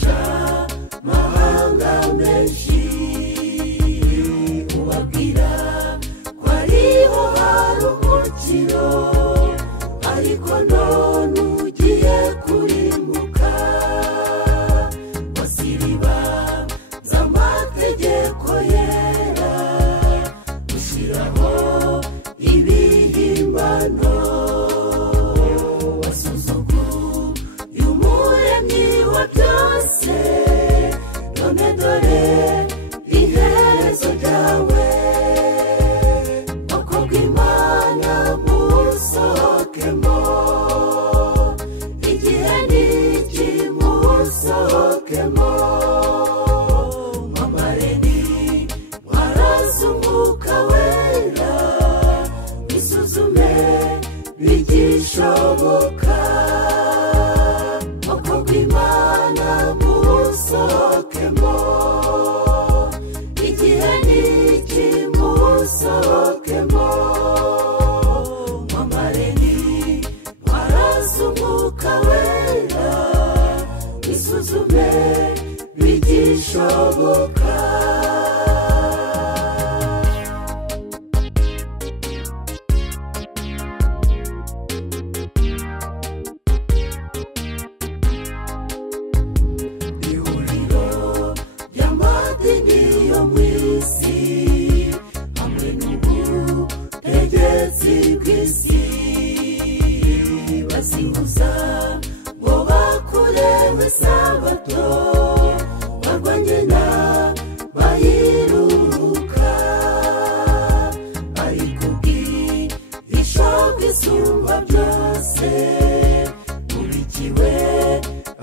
ufasha mahanga menshi ubabwira ko ariho hari umukiro ariko none ugiye kurimbuka basiriba z'amategeko yera gushyiraho ibihimbano wasuzuguye umuremyi wa byose none dore iherezo ryawe bwoko bw'Imana musohokemo igihe n'iki musohokemo amareni mwaraze umwuka wera bisuzume bigishoboka bwoko bw'Imana musohokemo igihe n'iki musohokemo amareni mwaraze umwuka wera bisuzume bigishoboka ihuriro ry'amadini yo mu isi hamwe n'ubutegetsi bw'isi basinguza ngo bakurewe sabato barwanye bayiruka ariko ubwihisho bw'isumba byose bubikiwe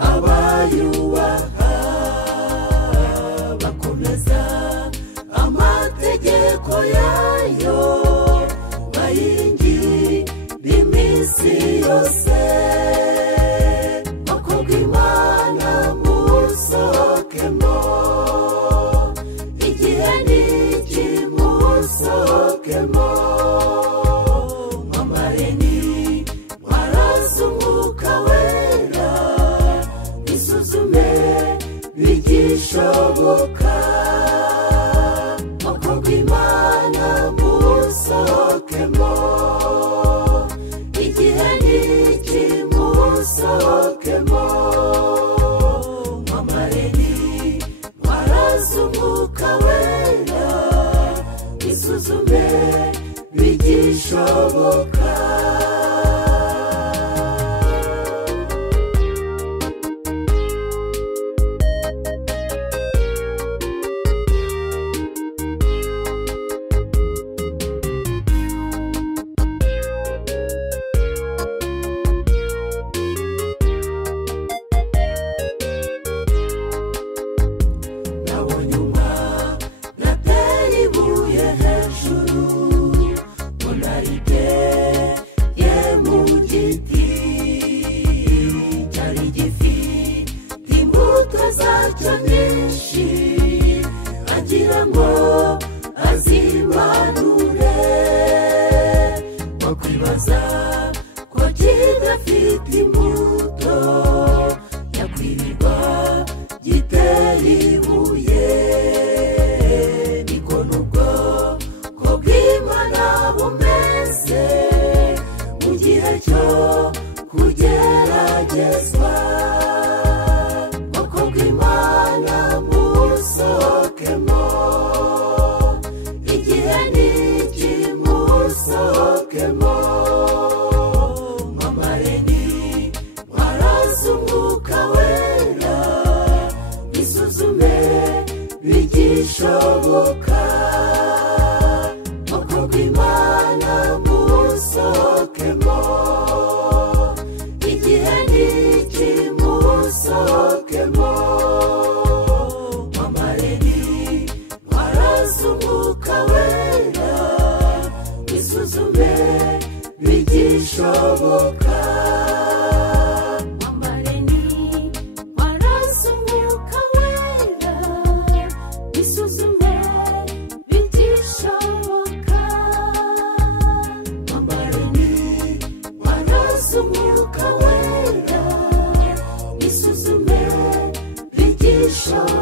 abayubaha bakomeza amategeko yayo bayingira iminsi yose bwoko bw'Imana musohokemo igihe n'iki musohokemo amareni mwaraze umwuka wera bisuzume bigishoboka bwoko bw'Imana musohokemo igihe n'iki musohokemo amareni mwaraze umwuka wera bisuzume bigishoboka azimanure bakwibaza ko kidafite imbuto yakwirirwa gitera ibuye niko nubwo ko bw'Imana bumeze mu gihe cyo kugeragezwa bwoko bw'Imana musohokemo igihe n'iki musohokemo amareni mwaraze umwuka wera bisuzume bigishoboka bwoko bw'Imana musohokemo igihe n'iki musohokemo amareni mwaraze umwuka wera bisuzume bigishoboka amareni mwaraze umwuka wera bisuzume bigishoboka amareni mwaraze umwuka wera bisuzume bigishoboka inyigisho